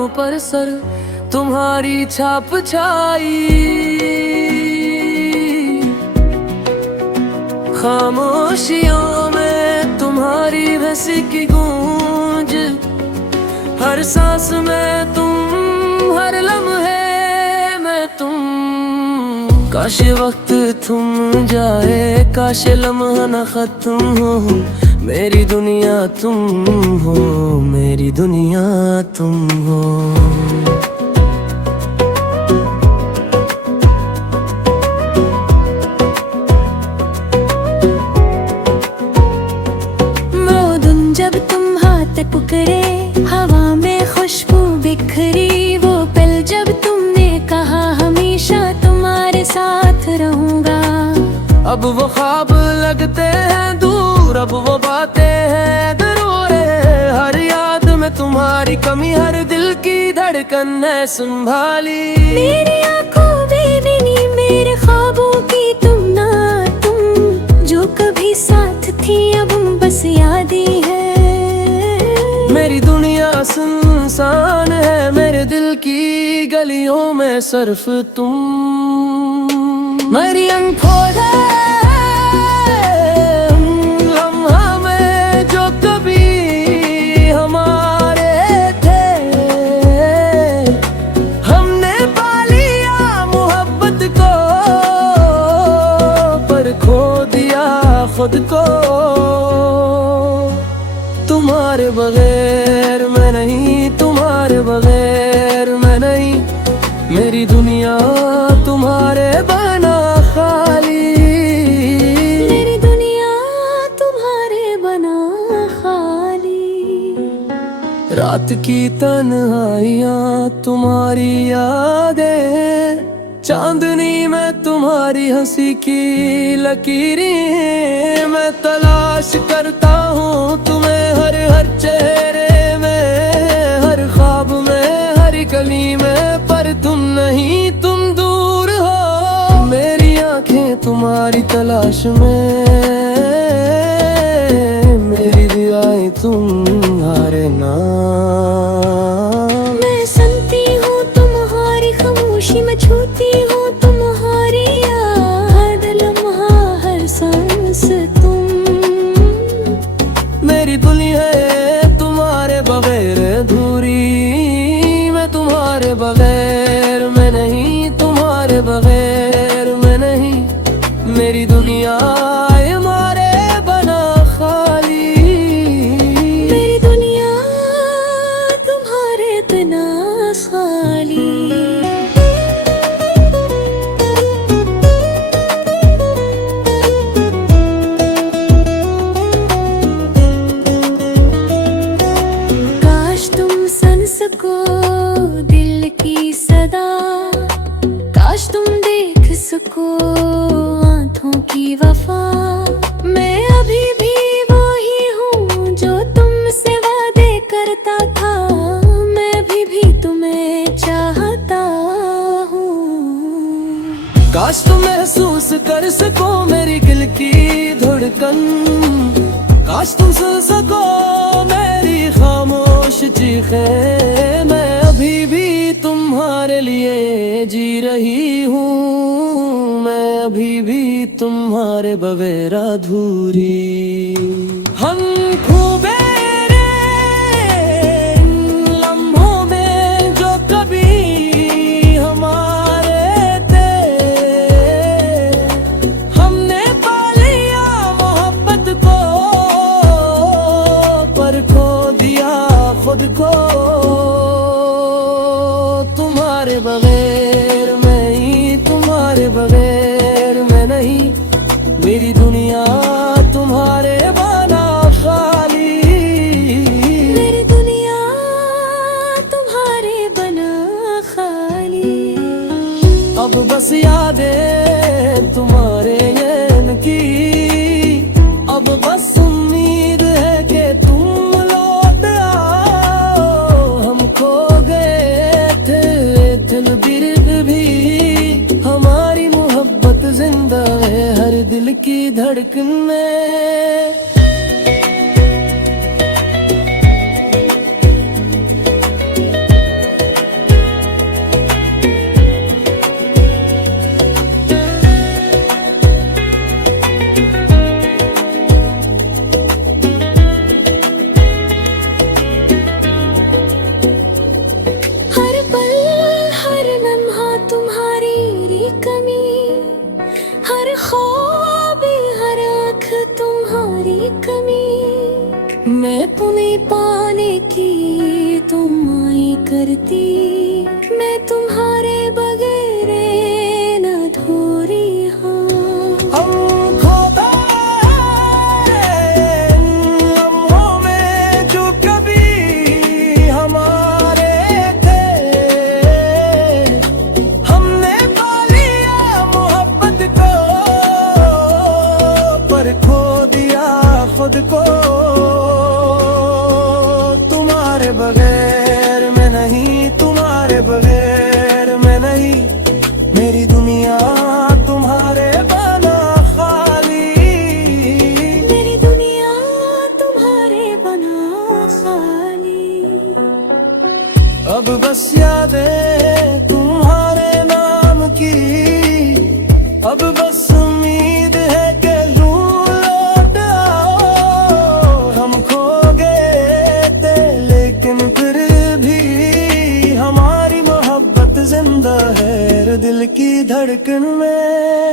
बालों पर सर तुम्हारी छाप छाई। खामोशियों में तुम्हारी हंसी की गूंज, हर सांस में तुम, हर लम्हे में तुम। काश वक्त थम जाए, काश लम्हा न खत्म हो, मेरी दुनिया तुम हो, मेरी दुनिया तुम हो। वो दिन जब तुम हाथ पकड़े, हवा में खुशबू बिखरी, वो पल जब तुमने कहा हमेशा तुम्हारे साथ रहूंगा। अब वो ख्वाब लगते हैं दूर, अब वो बातें हैं दरूरे, हर याद में तुम्हारी कमी, हर दिल की धड़कन है संभाली। मेरी आंखों में नहीं मेरे ख्वाबों की तुम ना तुम, जो कभी साथ थी अब बस यादें है। मेरी दुनिया सुनसान है, मेरे दिल की गलियों में सिर्फ तुम। मेरी अनखोदा लम्हा में जो कभी हमारे थे, हमने पा लिया मोहब्बत को, पर खो दिया खुद को। तुम्हारे बगैर मैं नहीं, तुम्हारे बगैर मैं नहीं, मेरी दुनिया तुम्हारे बना खाली। मेरी दुनिया तुम्हारे बना खाली। रात की तन्हाइयाँ तुम्हारी यादें, चांदनी में तुम्हारी हंसी की लकीरें। मैं तलाश करता हूँ तुम्हें हर हर चेहरे में, हर ख्वाब में, हर गली में, पर तुम नहीं, तुम दूर हो। मेरी आंखें तुम्हारी तलाश में, मेरी दुआएं तुम्हारे नाम। मैं सुनती हूँ तुम्हारी खामोशी में, छूती हूँ तुम्हारी याद, हर लम्हा हर सांस तुम। मेरी दुनिया है तुम्हारे बगैर अधूरी, मैं तुम्हारे बगैर मैं नहीं, तुम्हारे बगैर मैं नहीं, मेरी दुनिया हमारे बना खाली। मेरी दुनिया तुम्हारे बिना खाली। काश तुम सुन सको दिल की सदा, काश तुम देख सको आँखों की वफा। मैं अभी भी वही हूँ जो तुमसे वादे करता था, मैं अभी भी तुम्हें चाहता हूँ। काश तुम महसूस कर सको मेरी दिल की धड़कन, काश तुम सुन सको मेरी खामोश चीखें। मैं अभी भी तुम्हारे लिए जी रही हूँ, मैं अभी भी तुम्हारे बगैर अधूरी। हम खूबे लम्हों में जो कभी हमारे थे, हमने पा लिया मोहब्बत को, पर खो दिया खुद को। तुम्हारे बगैर मैं ही, तुम्हारे बगैर मैं नहीं, मेरी दुनिया तुम्हारे बना खाली। मेरी दुनिया तुम्हारे बना खाली। अब बस यादें तुम्हारे यन की, अब बस उम्मीद है कि तुम लौट आओ। हम मैं तुम्हें पाने की तुम आई करती, मैं तुम्हारे बगैर न अधूरी हूँ। हम खो गए इन लम्हों में जो कभी हमारे थे, हमने पा लिया मोहब्बत को पर खो दिया खुद को। तुम्हारे बगैर मैं नहीं, तुम्हारे बगैर मैं नहीं, मेरी दुनिया तुम्हारे बना खाली, मेरी दुनिया तुम्हारे बना खाली। अब बस यादें तुम्हारे नाम की, अब बस उम्मीद है कि लौट आओ। हम खो गए थे लेकिन फिर भी हमारी मोहब्बत जिंदा है दिल की धड़कन में।